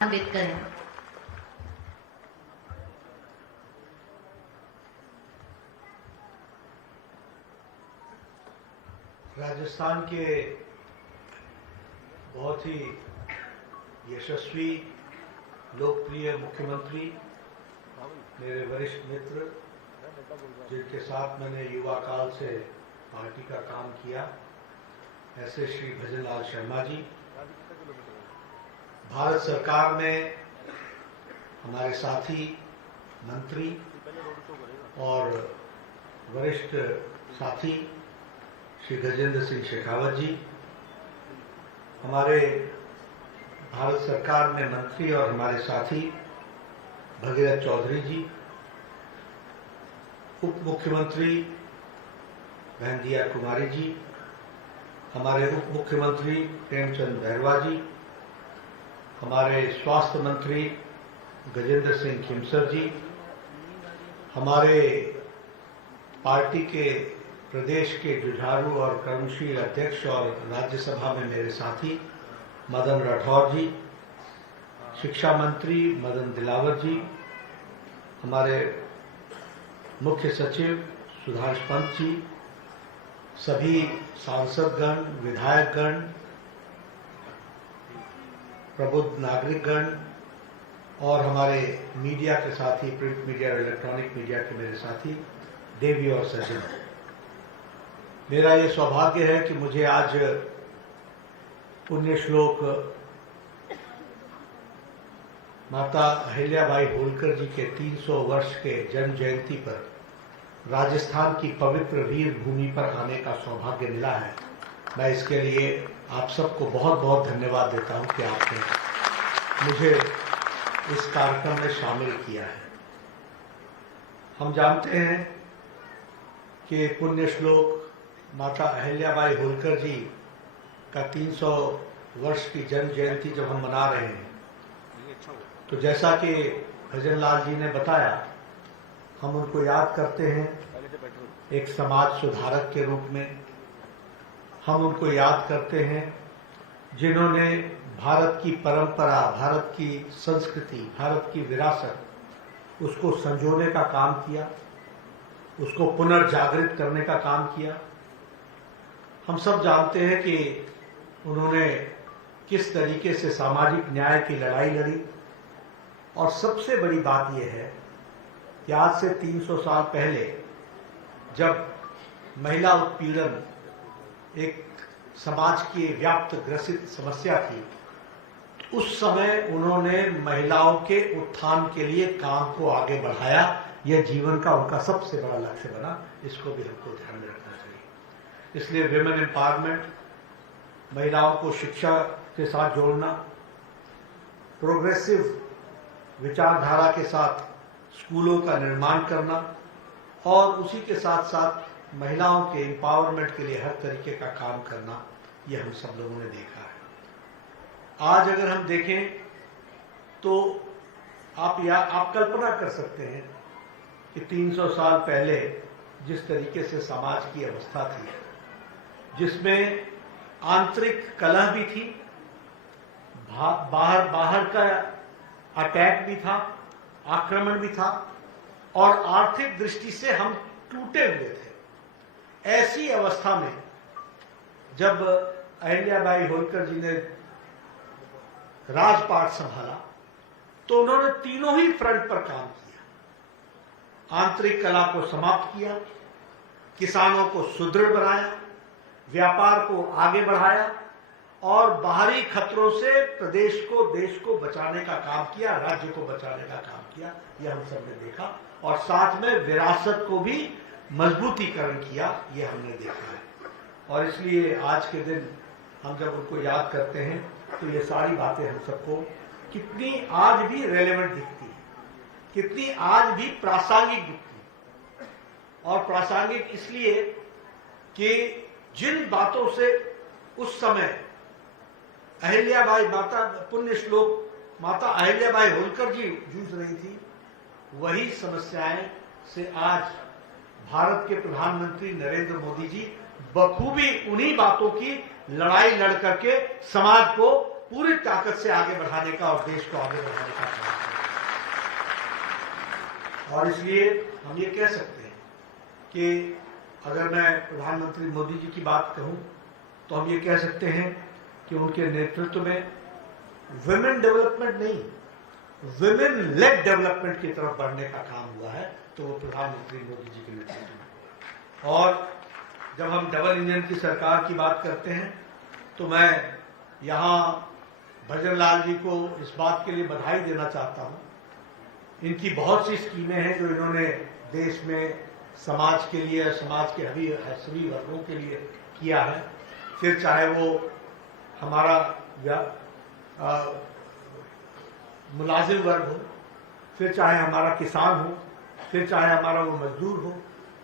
अम्बेडकर हैं। राजस्थान के बहुत ही यशस्वी लोकप्रिय मुख्यमंत्री, मेरे वरिष्ठ मित्र, जिनके साथ मैंने युवा काल से पार्टी का काम किया, ऐसे श्री भजनलाल शर्मा जी भारत सरकार में हमारे साथी मंत्री और वरिष्ठ साथी श्री गजेंद्र सिंह शेखावत जी, हमारे भारत सरकार में मंत्री और हमारे साथी भगीरथ चौधरी जी, उप मुख्यमंत्री बहन दिया कुमारी जी, हमारे उप मुख्यमंत्री प्रेमचंद बैरवा जी, हमारे स्वास्थ्य मंत्री गजेंद्र सिंह खिमसर जी, हमारे पार्टी के प्रदेश के जुझारू और कर्मशील अध्यक्ष और राज्यसभा में मेरे साथी मदन राठौर जी, शिक्षा मंत्री मदन दिलावर जी, हमारे मुख्य सचिव सुधांश पंत जी, सभी सांसदगण, विधायकगण, प्रबुद्ध नागरिकगण और हमारे मीडिया के साथी, प्रिंट मीडिया और इलेक्ट्रॉनिक मीडिया के मेरे साथी देवी और सज्जन, मेरा ये सौभाग्य है कि मुझे आज पुण्य श्लोक माता अहिल्याबाई होलकर जी के 300 वर्ष के जन्म जयंती पर राजस्थान की पवित्र वीर भूमि पर आने का सौभाग्य मिला है। मैं इसके लिए आप सबको बहुत बहुत धन्यवाद देता हूं कि आपने मुझे इस कार्यक्रम में शामिल किया है। हम जानते हैं कि पुण्य श्लोक माता अहिल्याबाई होलकर जी का 300 वर्ष की जन्म जयंती जब हम मना रहे हैं, तो जैसा कि भजनलाल जी ने बताया, हम उनको याद करते हैं एक समाज सुधारक के रूप में। हम उनको याद करते हैं जिन्होंने भारत की परंपरा, भारत की संस्कृति, भारत की विरासत, उसको संजोने का काम किया, उसको पुनर्जागृत करने का काम किया। हम सब जानते हैं कि उन्होंने किस तरीके से सामाजिक न्याय की लड़ाई लड़ी, और सबसे बड़ी बात यह है कि आज से 300 साल पहले जब महिला उत्पीड़न एक समाज की व्याप्त ग्रसित समस्या थी, उस समय उन्होंने महिलाओं के उत्थान के लिए काम को आगे बढ़ाया। यह जीवन का उनका सबसे बड़ा लक्ष्य बना। इसको भी हमको ध्यान में रखना चाहिए। इसलिए विमेन एम्पावरमेंट, महिलाओं को शिक्षा के साथ जोड़ना, प्रोग्रेसिव विचारधारा के साथ स्कूलों का निर्माण करना और उसी के साथ साथ महिलाओं के एम्पावरमेंट के लिए हर तरीके का काम करना, यह हम सब लोगों ने देखा है। आज अगर हम देखें तो आप कल्पना कर सकते हैं कि 300 साल पहले जिस तरीके से समाज की अवस्था थी, जिसमें आंतरिक कलह भी थी, बाहर का अटैक भी था, आक्रमण भी था, और आर्थिक दृष्टि से हम टूटे हुए थे। ऐसी अवस्था में जब अहिल्याबाई होलकर जी ने राजपाट संभाला, तो उन्होंने तीनों ही फ्रंट पर काम किया। आंतरिक कलह को समाप्त किया, किसानों को सुदृढ़ बनाया, व्यापार को आगे बढ़ाया और बाहरी खतरों से प्रदेश को, देश को बचाने का काम किया, राज्य को बचाने का काम किया। यह हम सब ने देखा, और साथ में विरासत को भी मजबूतीकरण किया, यह हमने देखा है। और इसलिए आज के दिन हम जब उनको याद करते हैं तो ये सारी बातें हम सबको कितनी आज भी रेलेवेंट दिखती है, कितनी आज भी प्रासंगिक दिखती है। और प्रासंगिक इसलिए कि जिन बातों से उस समय अहिल्याबाई माता, पुण्य श्लोक माता अहिल्याबाई होलकर जी जूझ रही थी, वही समस्याएं से आज भारत के प्रधानमंत्री नरेंद्र मोदी जी बखूबी उन्हीं बातों की लड़ाई लड़ करके समाज को पूरी ताकत से आगे बढ़ाने का और देश को आगे बढ़ाने का प्रयास करें। और इसलिए हम ये कह सकते हैं कि अगर मैं प्रधानमंत्री मोदी जी की बात कहूं तो हम ये कह सकते हैं कि उनके नेतृत्व में विमेन डेवलपमेंट नहीं, विमेन लेड डेवलपमेंट की तरफ बढ़ने का काम हुआ है, तो वो प्रधानमंत्री मोदी जी के नेतृत्व में। और जब हम डबल इंजन की सरकार की बात करते हैं तो मैं यहां भजन लाल जी को इस बात के लिए बधाई देना चाहता हूं। इनकी बहुत सी स्कीमें हैं जो इन्होंने देश में समाज के लिए, समाज के सभी वर्गों के लिए किया है। फिर चाहे वो हमारा मुलाजिम वर्ग हो, फिर चाहे हमारा किसान हो, फिर चाहे हमारा वो मजदूर हो,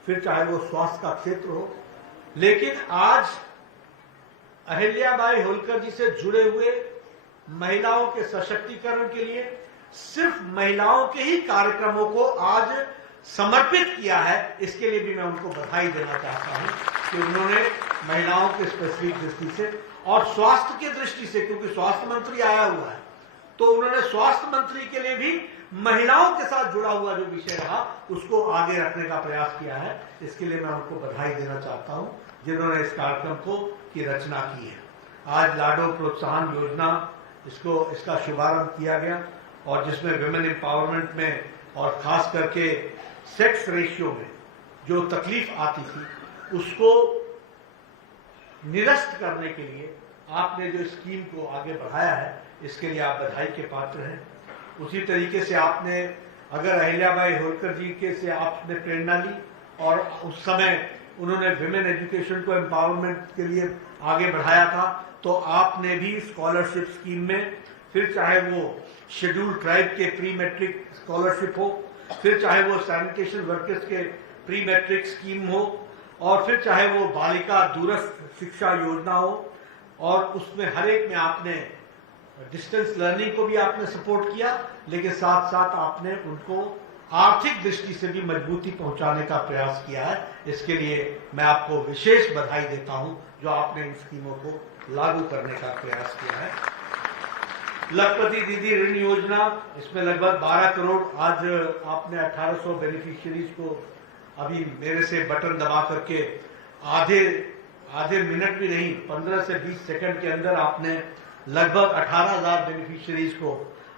फिर चाहे वो स्वास्थ्य का क्षेत्र हो। लेकिन आज अहिल्याबाई होलकर जी से जुड़े हुए महिलाओं के सशक्तिकरण के लिए सिर्फ महिलाओं के ही कार्यक्रमों को आज समर्पित किया है। इसके लिए भी मैं उनको बधाई देना चाहता हूं कि उन्होंने महिलाओं के स्पेसिफिक दृष्टि से और स्वास्थ्य की दृष्टि से, क्योंकि स्वास्थ्य मंत्री आया हुआ है, तो उन्होंने स्वास्थ्य मंत्री के लिए भी महिलाओं के साथ जुड़ा हुआ जो विषय रहा उसको आगे रखने का प्रयास किया है। इसके लिए मैं उनको बधाई देना चाहता हूं जिन्होंने इस कार्यक्रम की रचना की है। आज लाडो प्रोत्साहन योजना इसका शुभारंभ किया गया और जिसमें विमेन एम्पावरमेंट में और खास करके सेक्स रेशियो में जो तकलीफ आती थी उसको निरस्त करने के लिए आपने जो स्कीम को आगे बढ़ाया है, इसके लिए आप बधाई के पात्र हैं। उसी तरीके से आपने अगर अहिल्याबाई होलकर जी के से आपने प्रेरणा ली और उस समय उन्होंने विमेन एजुकेशन को एम्पावरमेंट के लिए आगे बढ़ाया था, तो आपने भी स्कॉलरशिप स्कीम में, फिर चाहे वो शेड्यूल्ड ट्राइब के प्री मैट्रिक स्कॉलरशिप हो, फिर चाहे वो सैनिटेशन वर्कर्स के प्री मैट्रिक स्कीम हो, और फिर चाहे वो बालिका दूरस्थ शिक्षा योजना हो, और उसमें हर एक में आपने डिस्टेंस लर्निंग को भी आपने सपोर्ट किया, लेकिन साथ साथ आपने उनको आर्थिक दृष्टि से भी मजबूती पहुंचाने का प्रयास किया है। इसके लिए मैं आपको विशेष बधाई देता हूं जो आपने इन स्कीमों को लागू करने का प्रयास किया है। लखपति दीदी ऋण योजना, इसमें लगभग 12 करोड़, आज आपने 1800 बेनिफिशियरीज को अभी मेरे से बटन दबा करके आधे मिनट भी नहीं, 15 से 20 सेकंड के अंदर आपने लगभग 18,000 बेनिफिशियरीज को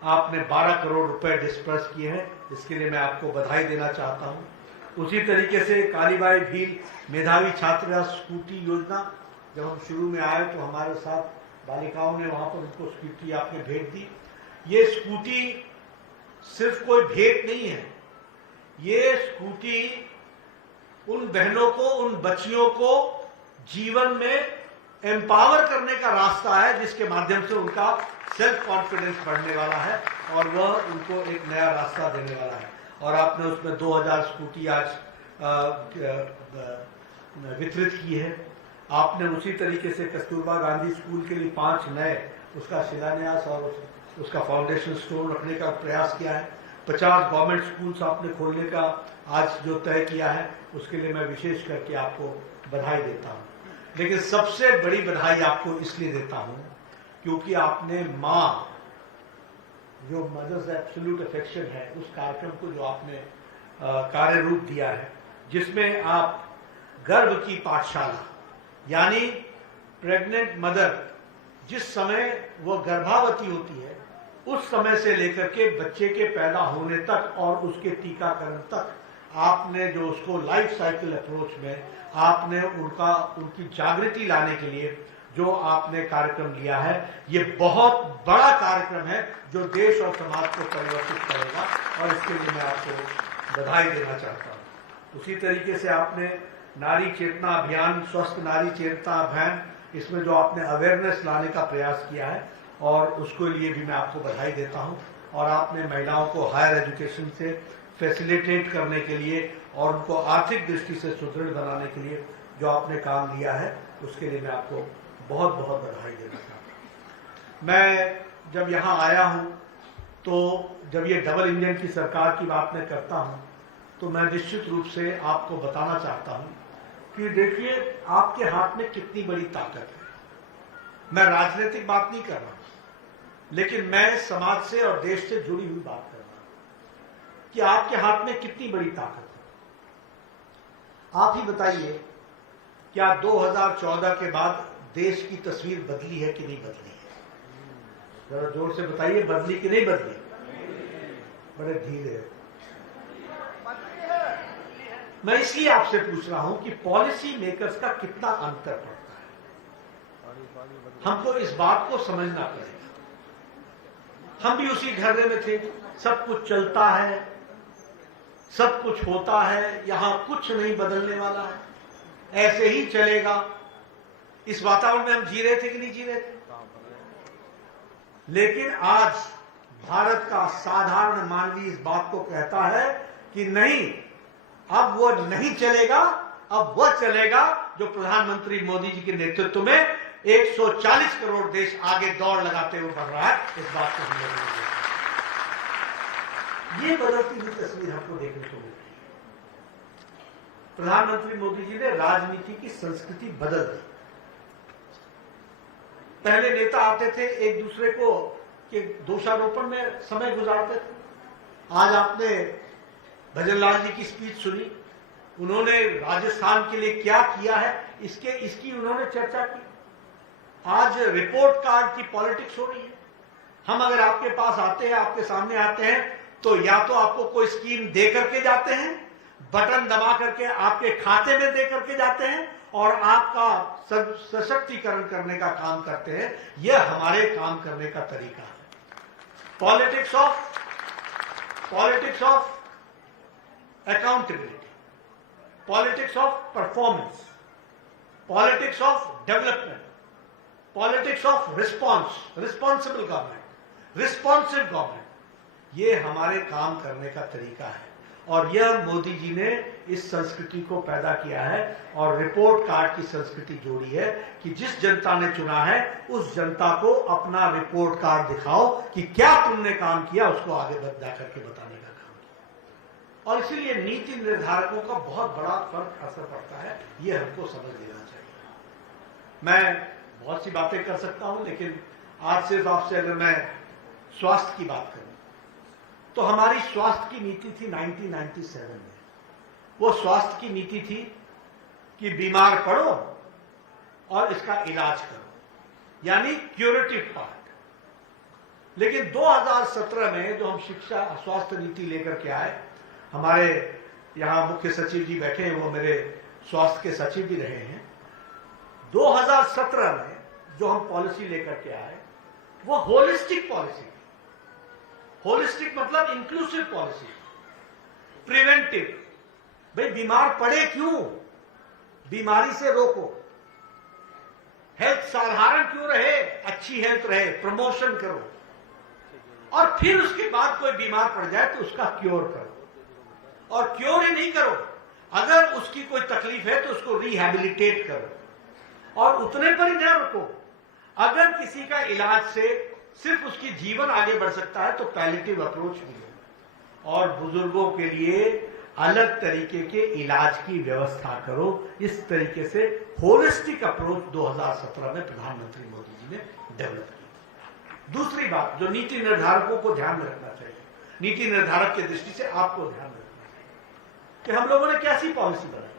आपने 12 करोड़ रुपए डिस्पर्स किए हैं। इसके लिए मैं आपको बधाई देना चाहता हूं। उसी तरीके से कालीबाई भील मेधावी छात्रा स्कूटी योजना, जब हम शुरू में आए तो हमारे साथ बालिकाओं ने वहां पर उनको स्कूटी आपने भेंट दी। ये स्कूटी सिर्फ कोई भेंट नहीं है, ये स्कूटी उन बहनों को, उन बच्चियों को जीवन में एम्पावर करने का रास्ता है, जिसके माध्यम से उनका सेल्फ कॉन्फिडेंस बढ़ने वाला है और वह उनको एक नया रास्ता देने वाला है। और आपने उसमें 2000 स्कूटी आज वितरित की है। आपने उसी तरीके से कस्तूरबा गांधी स्कूल के लिए 5 नए उसका शिलान्यास और उसका फाउंडेशन स्टोन रखने का प्रयास किया है। 50 गवर्नमेंट स्कूल्स आपने खोलने का आज जो तय किया है, उसके लिए मैं विशेष करके आपको बधाई देता हूं। लेकिन सबसे बड़ी बधाई आपको इसलिए देता हूं क्योंकि आपने मां, जो मदर्स एब्सोल्यूट अफेक्शन है, उस कार्यक्रम को जो आपने कार्य रूप दिया है, जिसमें आप गर्भ की पाठशाला, यानी प्रेग्नेंट मदर जिस समय वो गर्भावती होती है उस समय से लेकर के बच्चे के पैदा होने तक और उसके टीकाकरण तक आपने जो उसको लाइफ साइकिल अप्रोच में आपने उनकी जागृति लाने के लिए जो आपने कार्यक्रम लिया है, ये बहुत बड़ा कार्यक्रम है जो देश और समाज को परिवर्तित करेगा और इसके लिए मैं आपको बधाई देना चाहता हूं। उसी तरीके से आपने नारी चेतना अभियान, स्वस्थ नारी चेतना अभियान, इसमें जो आपने अवेयरनेस लाने का प्रयास किया है और उसके लिए भी मैं आपको बधाई देता हूं। और आपने महिलाओं को हायर एजुकेशन से फैसिलिटेट करने के लिए और उनको आर्थिक दृष्टि से सुदृढ़ बनाने के लिए जो आपने काम लिया है, उसके लिए मैं आपको बहुत बहुत बधाई देना चाहता हूं। मैं जब यहाँ आया हूं तो जब ये डबल इंजन की सरकार की बात मैं करता हूं तो मैं निश्चित रूप से आपको बताना चाहता हूं कि देखिए आपके हाथ में कितनी बड़ी ताकत है। मैं राजनीतिक बात नहीं कर रहा, लेकिन मैं समाज से और देश से जुड़ी हुई बात कर रहा हूं कि आपके हाथ में कितनी बड़ी ताकत है। आप ही बताइए, क्या 2014 के बाद देश की तस्वीर बदली है कि नहीं बदली है? जरा जोर से बताइए, बदली कि नहीं बदली? बड़े धीरे। मैं इसलिए आपसे पूछ रहा हूं कि पॉलिसी मेकर्स का कितना अंतर पड़ता है। हमको इस बात को समझना पड़ेगा। हम भी उसी घर्रे में थे, सब कुछ चलता है, सब कुछ होता है, यहां कुछ नहीं बदलने वाला है, ऐसे ही चलेगा। इस वातावरण में हम जी रहे थे कि नहीं जी रहे थे? लेकिन आज भारत का साधारण मानवी इस बात को कहता है कि नहीं, अब वो नहीं चलेगा, अब वह चलेगा जो प्रधानमंत्री मोदी जी के नेतृत्व में 140 करोड़ देश आगे दौड़ लगाते हुए बढ़ रहा है। इस बात को हम लोगों ने देखा। ये बदलती हुई तस्वीर हमको देखने को मिलती है। प्रधानमंत्री मोदी जी ने राजनीति की संस्कृति बदल दी। पहले नेता आते थे, एक दूसरे को के दोषारोपण में समय गुजारते थे। आज आपने भजनलाल जी की स्पीच सुनी, उन्होंने राजस्थान के लिए क्या किया है इसकी उन्होंने चर्चा की। आज रिपोर्ट कार्ड की पॉलिटिक्स हो रही है। हम अगर आपके पास आते हैं, आपके सामने आते हैं, तो या तो आपको कोई स्कीम दे करके जाते हैं, बटन दबा करके आपके खाते में दे करके जाते हैं और आपका सशक्तिकरण करने का काम करते हैं। यह हमारे काम करने का तरीका है। Politics of accountability, politics of performance, politics of development, politics of responsible government, responsive government, ये हमारे काम करने का तरीका है। और यह मोदी जी ने इस संस्कृति को पैदा किया है और रिपोर्ट कार्ड की संस्कृति जोड़ी है कि जिस जनता ने चुना है उस जनता को अपना रिपोर्ट कार्ड दिखाओ कि क्या तुमने काम किया, उसको आगे बढ़ा करके बताने का काम किया। और इसीलिए नीति निर्धारकों का बहुत बड़ा फर्क असर पड़ता है। यह हमको समझ लेना चाहिए। मैं बहुत सी बातें कर सकता हूं, लेकिन आज सिर्फ आपसे अगर मैं स्वास्थ्य की बात करूं तो हमारी स्वास्थ्य की नीति थी 1997 में। वो स्वास्थ्य की नीति थी कि बीमार पड़ो और इसका इलाज करो, यानी क्यूरेटिव पार्ट। लेकिन 2017 में जो हम शिक्षा स्वास्थ्य नीति लेकर के आए, हमारे यहां मुख्य सचिव जी बैठे हैं, वो मेरे स्वास्थ्य के सचिव भी रहे हैं। 2017 में जो हम पॉलिसी लेकर के आए वो होलिस्टिक पॉलिसी। होलिस्टिक मतलब इंक्लूसिव पॉलिसी, प्रिवेंटिव। भाई बीमार पड़े क्यों, बीमारी से रोको। हेल्थ साधारण क्यों रहे, अच्छी हेल्थ रहे, प्रमोशन करो। और फिर उसके बाद कोई बीमार पड़ जाए तो उसका क्योर करो। और क्योर ही नहीं करो, अगर उसकी कोई तकलीफ है तो उसको रिहैबिलिटेट करो। और उतने पर ही न रुको। अगर किसी का इलाज से सिर्फ उसकी जीवन आगे बढ़ सकता है तो पैलिएटिव अप्रोच भी है। और बुजुर्गों के लिए अलग तरीके के इलाज की व्यवस्था करो। इस तरीके से होलिस्टिक अप्रोच 2017 में प्रधानमंत्री मोदी जी ने डेवलप की। दूसरी बात जो नीति निर्धारकों को ध्यान में रखना चाहिए, नीति निर्धारक की दृष्टि से आपको ध्यान में रखना चाहिए कि हम लोगों ने कैसी पॉलिसी बनाई।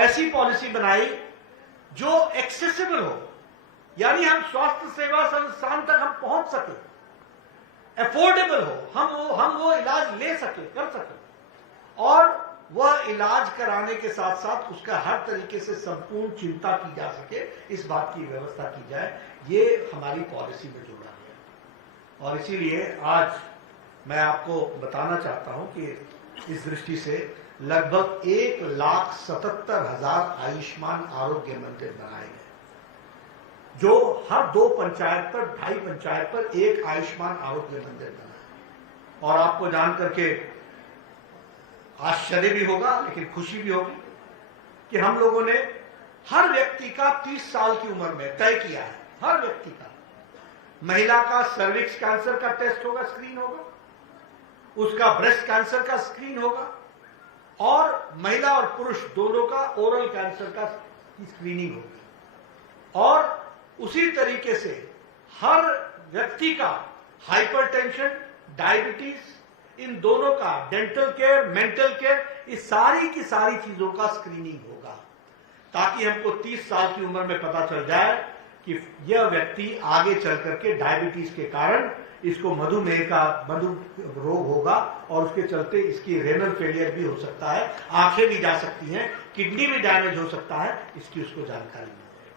ऐसी पॉलिसी बनाई जो एक्सेसिबल हो, यानी हम स्वास्थ्य सेवा संस्थान तक हम पहुंच सके, अफोर्डेबल हो, हम वो इलाज ले सके, कर सके, और वह इलाज कराने के साथ साथ उसका हर तरीके से संपूर्ण चिंता की जा सके, इस बात की व्यवस्था की जाए। ये हमारी पॉलिसी में जोड़ा गया। और इसीलिए आज मैं आपको बताना चाहता हूं कि इस दृष्टि से लगभग 1,77,000 आयुष्मान आरोग्य मंदिर बनाए गए, जो हर 2 पंचायत पर, 2.5 पंचायत पर एक आयुष्मान आरोग्य मंदिर बना है। और आपको जान करके आश्चर्य भी होगा, लेकिन खुशी भी होगी कि हम लोगों ने हर व्यक्ति का 30 साल की उम्र में तय किया है। हर व्यक्ति का, महिला का सर्विक्स कैंसर का टेस्ट होगा, स्क्रीन होगा, उसका ब्रेस्ट कैंसर का स्क्रीन होगा, और महिला और पुरुष दोनों का ओरल कैंसर का स्क्रीनिंग होगी। और उसी तरीके से हर व्यक्ति का हाइपरटेंशन, डायबिटीज, इन दोनों का, डेंटल केयर, मेंटल केयर, इस सारी की सारी चीजों का स्क्रीनिंग होगा, ताकि हमको 30 साल की उम्र में पता चल जाए कि यह व्यक्ति आगे चल करके डायबिटीज के कारण इसको मधुमेह रोग होगा और उसके चलते इसकी रेनल फेलियर भी हो सकता है, आंखें भी जा सकती हैं, किडनी भी डैमेज हो सकता है, इसकी उसको जानकारी मिल जाएगी।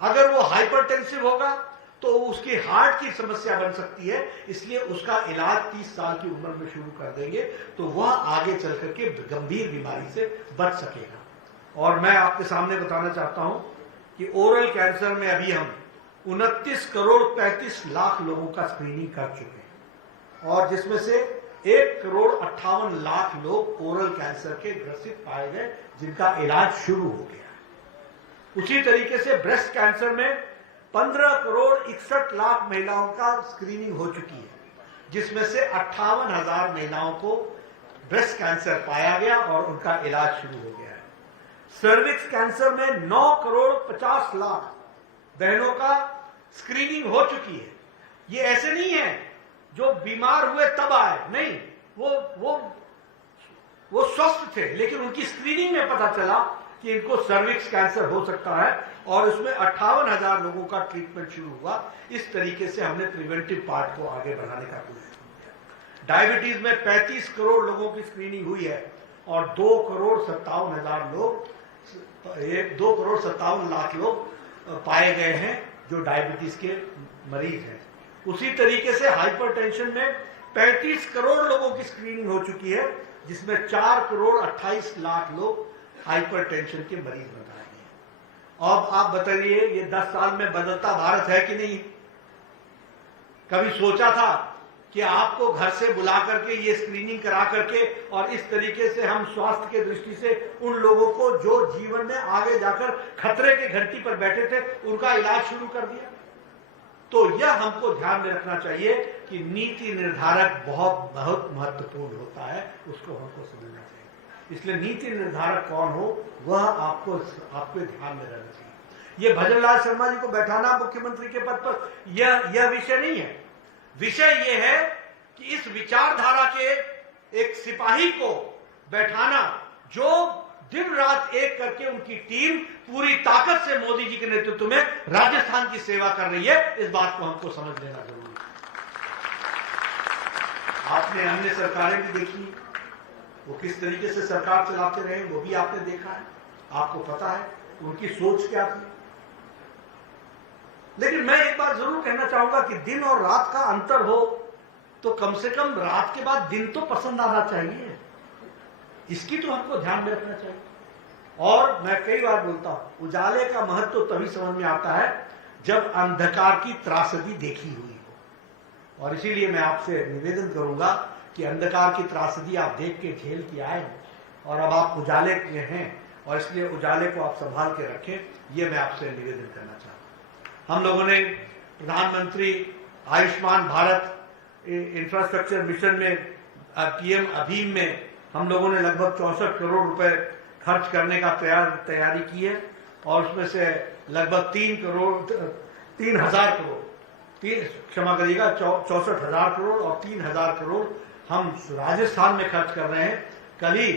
अगर वो हाइपरटेंसिव होगा तो उसकी हार्ट की समस्या बन सकती है, इसलिए उसका इलाज 30 साल की उम्र में शुरू कर देंगे तो वह आगे चल करके गंभीर बीमारी से बच सकेगा। और मैं आपके सामने बताना चाहता हूं कि ओरल कैंसर में अभी हम 29 करोड़ 35 लाख लोगों का स्क्रीनिंग कर चुके हैं और जिसमें से 1 करोड़ 58 लाख लोग ओरल कैंसर के ग्रसित पाए गए, जिनका इलाज शुरू हो गया। उसी तरीके से ब्रेस्ट कैंसर में 15 करोड़ 61 लाख महिलाओं का स्क्रीनिंग हो चुकी है, जिसमें से 58,000 महिलाओं को ब्रेस्ट कैंसर पाया गया और उनका इलाज शुरू हो गया है। सर्विक्स कैंसर में 9 करोड़ 50 लाख बहनों का स्क्रीनिंग हो चुकी है। ये ऐसे नहीं है जो बीमार हुए तब आए, नहीं, वो स्वस्थ थे, लेकिन उनकी स्क्रीनिंग में पता चला कि इनको सर्विक्स कैंसर हो सकता है और उसमें 58,000 लोगों का ट्रीटमेंट शुरू हुआ। इस तरीके से हमने प्रिवेंटिव पार्ट को आगे बढ़ाने का कोशिश किया। डायबिटीज में 35 करोड़ लोगों की स्क्रीनिंग हुई है और 2 करोड़ 57 लाख लोग पाए गए हैं जो डायबिटीज के मरीज हैं। उसी तरीके से हाइपरटेंशन में 35 करोड़ लोगों की स्क्रीनिंग हो चुकी है, जिसमें 4 करोड़ 28 लाख लोग हाइपरटेंशन के मरीज बताए गए। अब आप बताइए, ये 10 साल में बदलता भारत है कि नहीं? कभी सोचा था कि आपको घर से बुला करके ये स्क्रीनिंग करा करके और इस तरीके से हम स्वास्थ्य के दृष्टि से उन लोगों को जो जीवन में आगे जाकर खतरे की घंटी पर बैठे थे उनका इलाज शुरू कर दिया? तो यह हमको ध्यान में रखना चाहिए कि नीति निर्धारक बहुत बहुत महत्वपूर्ण होता है, उसको हमको समझना चाहिए। इसलिए नीति निर्धारक कौन हो वह आपको ध्यान में रखना चाहिए। ये भजन लाल शर्मा जी को बैठाना मुख्यमंत्री के पद पर यह विषय नहीं है। विषय यह है कि इस विचारधारा के एक सिपाही को बैठाना जो दिन रात एक करके उनकी टीम पूरी ताकत से मोदी जी के नेतृत्व में राजस्थान की सेवा कर रही है, इस बात को हमको समझ लेना जरूरी है। आपने अन्य सरकारें भी देखी, वो किस तरीके से सरकार चलाते रहे वो भी आपने देखा है, आपको पता है उनकी सोच क्या थी। लेकिन मैं एक बात जरूर कहना चाहूंगा कि दिन और रात का अंतर हो तो कम से कम रात के बाद दिन तो पसंद आना चाहिए, इसकी तो हमको ध्यान में रखना चाहिए। और मैं कई बार बोलता हूं, उजाले का महत्व तभी समझ में आता है जब अंधकार की त्रासदी देखी हुई हो। और इसीलिए मैं आपसे निवेदन करूंगा कि अंधकार की त्रासदी आप देख के झेल के आए और अब आप उजाले के हैं और इसलिए उजाले को आप संभाल के रखें, ये मैं आपसे निवेदन करना चाहता हूं। हम लोगों ने प्रधानमंत्री आयुष्मान भारत इंफ्रास्ट्रक्चर मिशन में पीएम अभीम में हम लोगों ने लगभग 64 करोड़ रुपए खर्च करने का तैयारी की है और उसमें से लगभग 3,000 करोड़, क्षमा करिएगा, 64,000 करोड़ और 3,000 करोड़ हम राजस्थान में खर्च कर रहे हैं। कल ही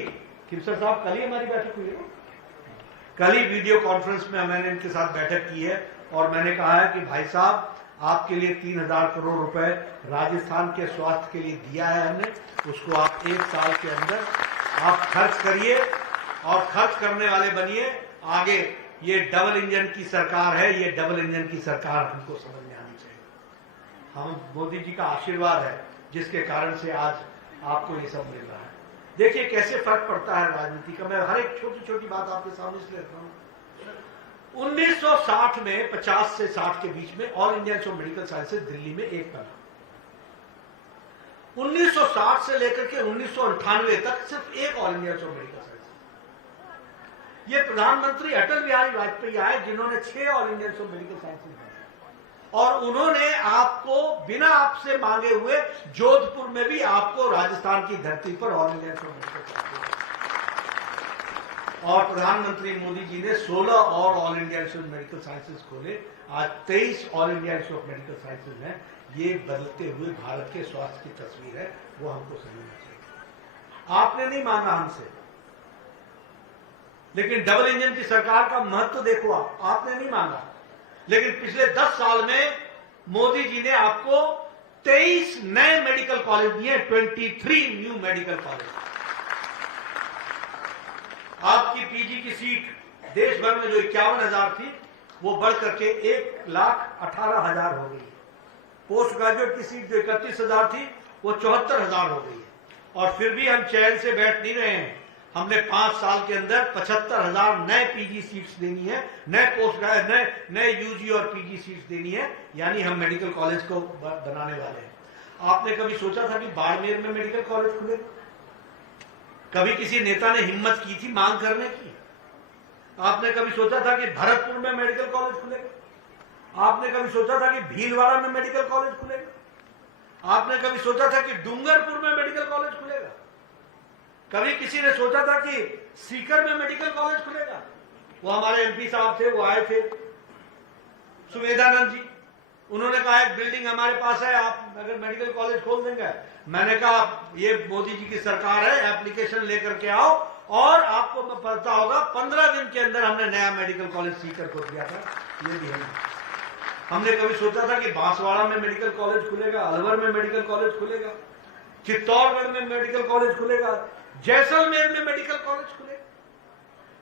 खिमसर साहब, कल ही हमारी बैठक हुई है, कल ही वीडियो कॉन्फ्रेंस में मैंने इनके साथ बैठक की है और मैंने कहा है कि भाई साहब आपके लिए 3,000 करोड़ रुपए राजस्थान के स्वास्थ्य के लिए दिया है हमने, उसको आप 1 साल के अंदर आप खर्च करिए और खर्च करने वाले बनिए। आगे ये डबल इंजन की सरकार है, ये डबल इंजन की सरकार हमको समझ में आनी चाहिए। हम मोदी जी का आशीर्वाद है जिसके कारण से आज आपको ये सब मिल रहा है। देखिए कैसे फर्क पड़ता है राजनीति का। मैं हर एक छोटी छोटी बात आपके सामने इसलिए रख रहा हूं। 1960 में 50 से 60 के बीच में all India institute of medical sciences Delhi में एक बना। 1960 से लेकर के 1998 तक सिर्फ एक all India institute of medical sciences. ये प्रधानमंत्री अटल बिहारी वाजपेयी आए जिन्होंने 6 all India institute of medical sciences बनाए और उन्होंने आपको बिना आपसे मांगे हुए जोधपुर में भी आपको राजस्थान की धरती पर all India institute of medical sciences. और प्रधानमंत्री मोदी जी ने 16 और all India institute of medical sciences खोले। आज 23 all India institute of medical sciences हैं। ये बदलते हुए भारत के स्वास्थ्य की तस्वीर है, वो हमको समझना चाहिए। आपने नहीं माना हमसे, लेकिन डबल इंजन की सरकार का महत्व देखो। आपने नहीं माना, लेकिन पिछले 10 साल में मोदी जी ने आपको 23 नए मेडिकल कॉलेज दिए, 23 न्यू मेडिकल कॉलेज। आपकी पीजी की सीट देश भर में जो 51,000 थी, वो बढ़ करके 1,18,000 हो गई है। पोस्ट ग्रेजुएट की सीट जो 31,000 थी, वो 74,000 हो गई है। और फिर भी हम चैन से बैठ नहीं रहे हैं। हमने 5 साल के अंदर 75,000 नए पीजी सीट्स देनी है, नए पोस्ट ग्रेजुएट, नए यूजी और पीजी सीट्स देनी है, यानी हम मेडिकल कॉलेज को बनाने वाले हैं। आपने कभी सोचा था कि बाड़मेर में मेडिकल कॉलेज खुले? कभी किसी नेता ने हिम्मत की थी मांग करने की? आपने कभी सोचा था कि भरतपुर में मेडिकल कॉलेज खुलेगा? आपने कभी सोचा था कि भीलवाड़ा में मेडिकल कॉलेज खुलेगा? आपने कभी सोचा था कि डूंगरपुर में मेडिकल कॉलेज खुलेगा? कभी किसी ने सोचा था कि सीकर में मेडिकल कॉलेज खुलेगा? वो हमारे एमपी साहब थे, वो आए थे, सुमेधानंद जी। उन्होंने कहा एक बिल्डिंग हमारे पास है, आप अगर मेडिकल कॉलेज खोल देंगे। मैंने कहा ये मोदी जी की सरकार है, एप्लीकेशन लेकर के आओ, और आपको पता होगा 15 दिन के अंदर हमने नया मेडिकल कॉलेज सीकर को दिया था। ये भी हमने कभी सोचा था कि बांसवाड़ा में मेडिकल कॉलेज खुलेगा, अलवर में मेडिकल कॉलेज खुलेगा, चित्तौड़गढ़ में मेडिकल कॉलेज खुलेगा, जैसलमेर में मेडिकल कॉलेज खुलेगा?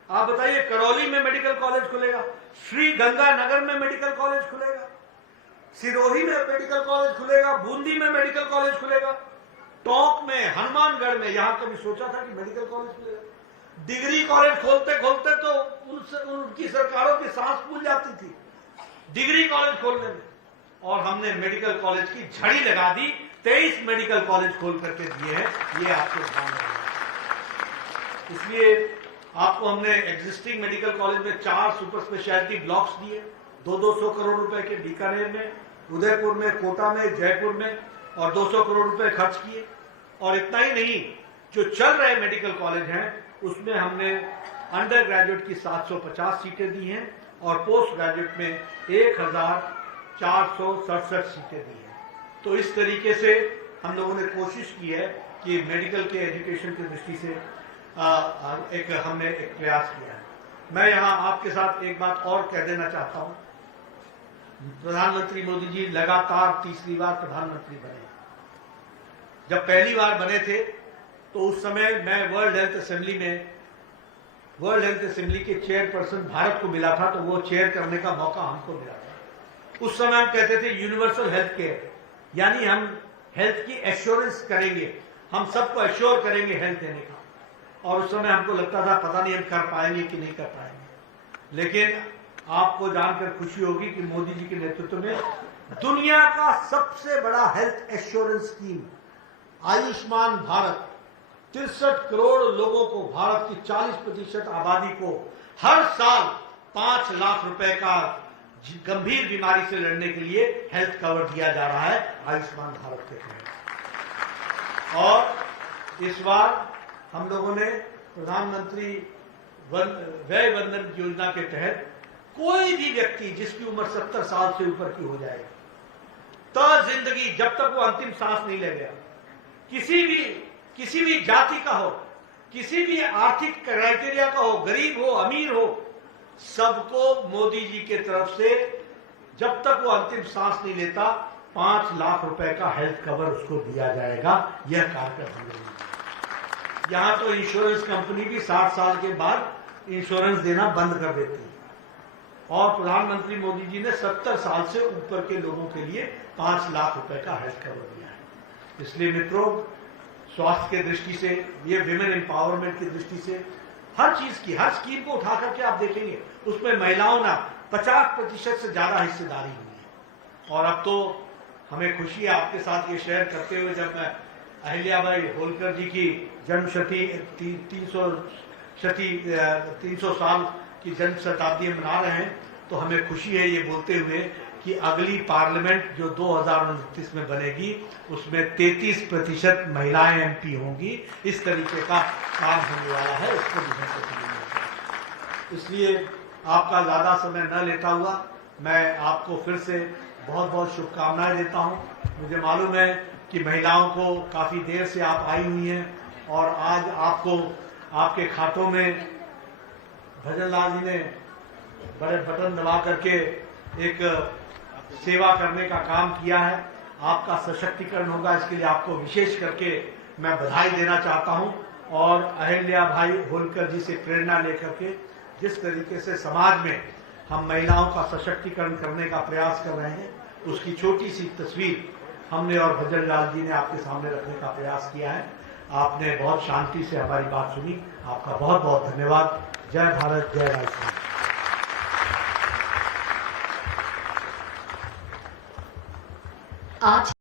आप बताइए, करौली में मेडिकल कॉलेज खुलेगा, श्री गंगानगर में मेडिकल कॉलेज खुलेगा, सिरोही में मेडिकल कॉलेज खुलेगा, बूंदी में मेडिकल कॉलेज खुलेगा, टोंक में, हनुमानगढ़ में। यहां कभी सोचा था कि मेडिकल कॉलेज खुलेगा? डिग्री कॉलेज खोलते खोलते तो उनकी सरकारों की सांस फूल जाती थी डिग्री कॉलेज खोलने में, और हमने मेडिकल कॉलेज की झड़ी लगा दी। 23 मेडिकल कॉलेज खोल करके दिए हैं, ये आपको ध्यान रखना है। इसलिए आपको हमने एग्जिस्टिंग मेडिकल कॉलेज में 4 सुपर स्पेशलिटी ब्लॉक्स दिए, 200 करोड़ रुपए के, बीकानेर में, उदयपुर में, कोटा में, जयपुर में, और 200 करोड़ रुपए खर्च किए। और इतना ही नहीं, जो चल रहे मेडिकल कॉलेज हैं उसमें हमने अंडर ग्रेजुएट की 750 सीटें दी हैं, और पोस्ट ग्रेजुएट में 1,467 सीटें दी हैं। तो इस तरीके से हम लोगों ने कोशिश की है कि मेडिकल के एजुकेशन की दृष्टि से हमने एक प्रयास किया है। मैं यहां आपके साथ एक बात और कह देना चाहता हूं। प्रधानमंत्री मोदी जी लगातार तीसरी बार प्रधानमंत्री बने। जब पहली बार बने थे तो उस समय मैं वर्ल्ड हेल्थ असेंबली के चेयरपर्सन भारत को मिला था, तो वो चेयर करने का मौका हमको मिला था। उस समय हम कहते थे यूनिवर्सल हेल्थ केयर, यानी हम हेल्थ की एश्योरेंस करेंगे, हम सबको एश्योर करेंगे हेल्थ देने का। और उस समय हमको लगता था पता नहीं हम कर पाएंगे कि नहीं कर पाएंगे, लेकिन आपको जानकर खुशी होगी कि मोदी जी के नेतृत्व में दुनिया का सबसे बड़ा health assurance scheme Ayushman Bharat 63 crore लोगों को, भारत की 40% आबादी को हर साल 5 लाख रुपए का गंभीर बीमारी से लड़ने के लिए हेल्थ कवर दिया जा रहा है आयुष्मान भारत के तहत। और इस बार हम लोगों ने प्रधानमंत्री व्यय वंदन योजना के तहत कोई भी व्यक्ति जिसकी उम्र 70 साल से ऊपर की हो जाए, तो जिंदगी जब तक वो अंतिम सांस नहीं ले गया, किसी भी जाति का हो, किसी भी आर्थिक क्राइटेरिया का हो, गरीब हो, अमीर हो, सबको मोदी जी के तरफ से जब तक वो अंतिम सांस नहीं लेता 5 लाख रुपए का हेल्थ कवर उसको दिया जाएगा। यह कार्यक्रम हम लोगों ने, यहां तो इंश्योरेंस कंपनी भी 60 साल के बाद इंश्योरेंस देना बंद कर देती है, और प्रधानमंत्री मोदी जी ने 70 साल से ऊपर के लोगों के लिए 5 लाख रुपए का हेल्थ कवर दिया है। इसलिए मित्रों, स्वास्थ्य की दृष्टि से, ये विमेन एम्पावरमेंट की दृष्टि से, हर चीज की, हर स्कीम को उठा करके आप देखेंगे उसमें महिलाओं ने 50% से ज्यादा हिस्सेदारी हुई है। और अब तो हमें खुशी है आपके साथ ये शेयर करते हुए, जब मैं अहिल्याबाई होलकर जी की जन्म शती 300 साल की जन्म शताब्दी मना रहे हैं, तो हमें खुशी है ये बोलते हुए कि अगली पार्लियामेंट जो 2029 में बनेगी उसमें 33% महिलाएं एमपी होंगी। इस तरीके का काम होने वाला है, इसको भी इसलिए आपका ज़्यादा समय न लेता हुआ मैं आपको फिर से बहुत बहुत शुभकामनाएं देता हूं। मुझे मालूम है कि महिलाओं को काफ़ी देर से आप आई हुई हैं और आज आपको आपके खातों में भजन लाल जी ने बड़े बटन दबा करके एक सेवा करने का काम किया है। आपका सशक्तिकरण होगा, इसके लिए आपको विशेष करके मैं बधाई देना चाहता हूं और अहिल्या भाई होलकर जी से प्रेरणा लेकर के जिस तरीके से समाज में हम महिलाओं का सशक्तिकरण करने का प्रयास कर रहे हैं, उसकी छोटी सी तस्वीर हमने और भजन लाल जी ने आपके सामने रखने का प्रयास किया है। आपने बहुत शांति से हमारी बात सुनी, आपका बहुत बहुत धन्यवाद। जय भारत, जय राजस्थान। आज